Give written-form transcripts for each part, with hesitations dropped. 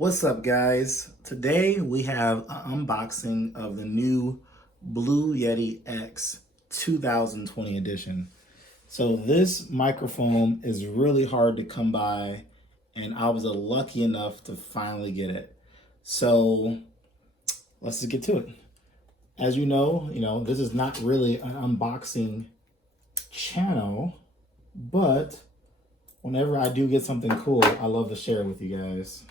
What's up, guys? Today we have an unboxing of the new Blue Yeti X 2020 edition. So this microphone is really hard to come by, and I was lucky enough to finally get it. So let's just get to it. As you know, this is not really an unboxing channel, but whenever I do get something cool, I love to share it with you guys.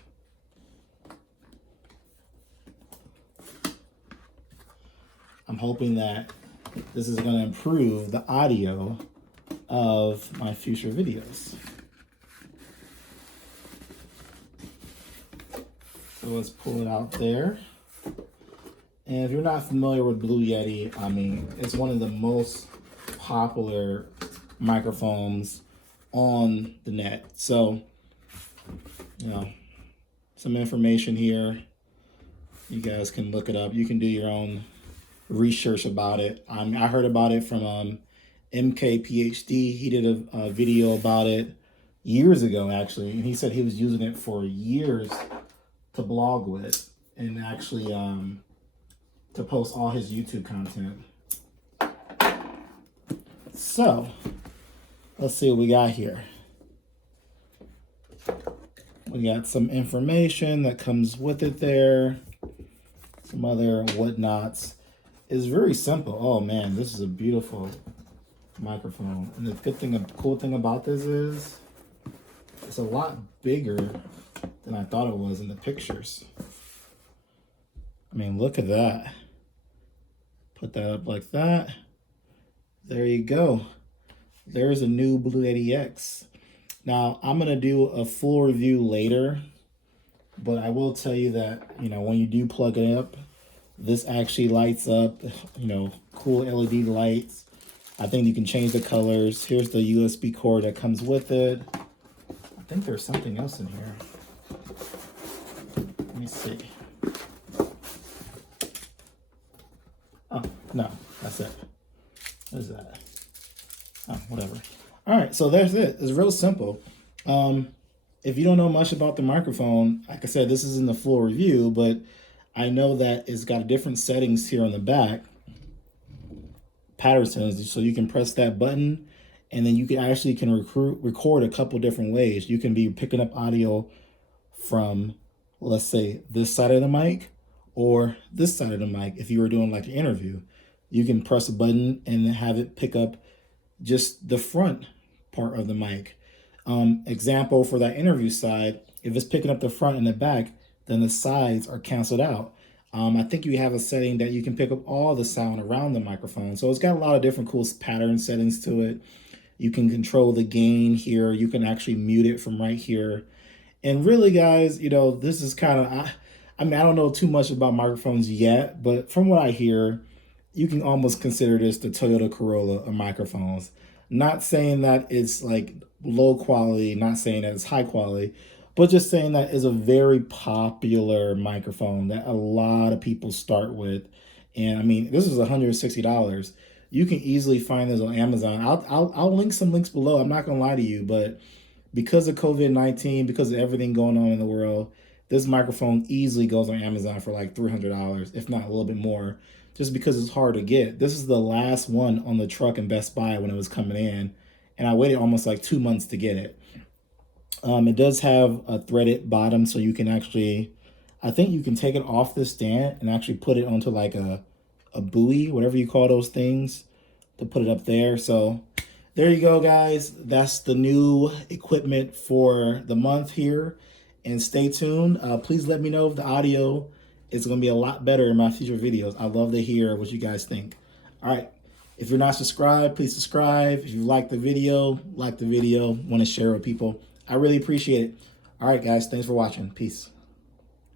I'm hoping that this is going to improve the audio of my future videos. So let's pull it out there. And if you're not familiar with Blue Yeti, I mean, it's one of the most popular microphones on the net. So, some information here. You guys can look it up. You can do your own research about it. I heard about it from MK PhD. He did a video about it years ago, actually, and he said he was using it for years to blog with and actually to post all his YouTube content. So let's see what we got here. We got some information that comes with it there, some other whatnots. It's very simple. Oh man, this is a beautiful microphone. And the cool thing about this is it's a lot bigger than I thought it was in the pictures. I mean, look at that. Put that up like that. There you go. There's a new Blue Yeti X. Now, I'm going to do a full review later, but I will tell you that, when you do plug it up, this actually lights up, cool LED lights. I think you can change the colors. Here's the USB cord that comes with it. I think there's something else in here. Let me see. Oh, no, that's it. What is that? Oh, whatever. All right, so that's it. It's real simple. If you don't know much about the microphone, like I said, this isn't the full review, but I know that it's got different settings here on the back, pattern settings, so you can press that button and then you can record a couple different ways. You can be picking up audio from, let's say, this side of the mic or this side of the mic. If you were doing like an interview, you can press a button and have it pick up just the front part of the mic. Example for that interview side, if it's picking up the front and the back, then the sides are canceled out. I think you have a setting that you can pick up all the sound around the microphone. So it's got a lot of different cool pattern settings to it. You can control the gain here. You can actually mute it from right here. And really, guys, this is kind of, I don't know too much about microphones yet, but from what I hear, you can almost consider this the Toyota Corolla of microphones. Not saying that it's like low quality, not saying that it's high quality, but just saying that is a very popular microphone that a lot of people start with. And I mean, this is $160. You can easily find this on Amazon. I'll link some links below. I'm not gonna lie to you, but because of COVID-19, because of everything going on in the world, this microphone easily goes on Amazon for like $300, if not a little bit more, just because it's hard to get. This is the last one on the truck in Best Buy when it was coming in, and I waited almost like 2 months to get it. It does have a threaded bottom, so you can actually, I think you can take it off the stand and actually put it onto like a buoy, whatever you call those things, to put it up there. So there you go, guys. That's the new equipment for the month here. And stay tuned. Please let me know if the audio is going to be a lot better in my future videos. I'd love to hear what you guys think. All right. If you're not subscribed, please subscribe. If you like the video, want to share with people. I really appreciate it. All right, guys. Thanks for watching. Peace.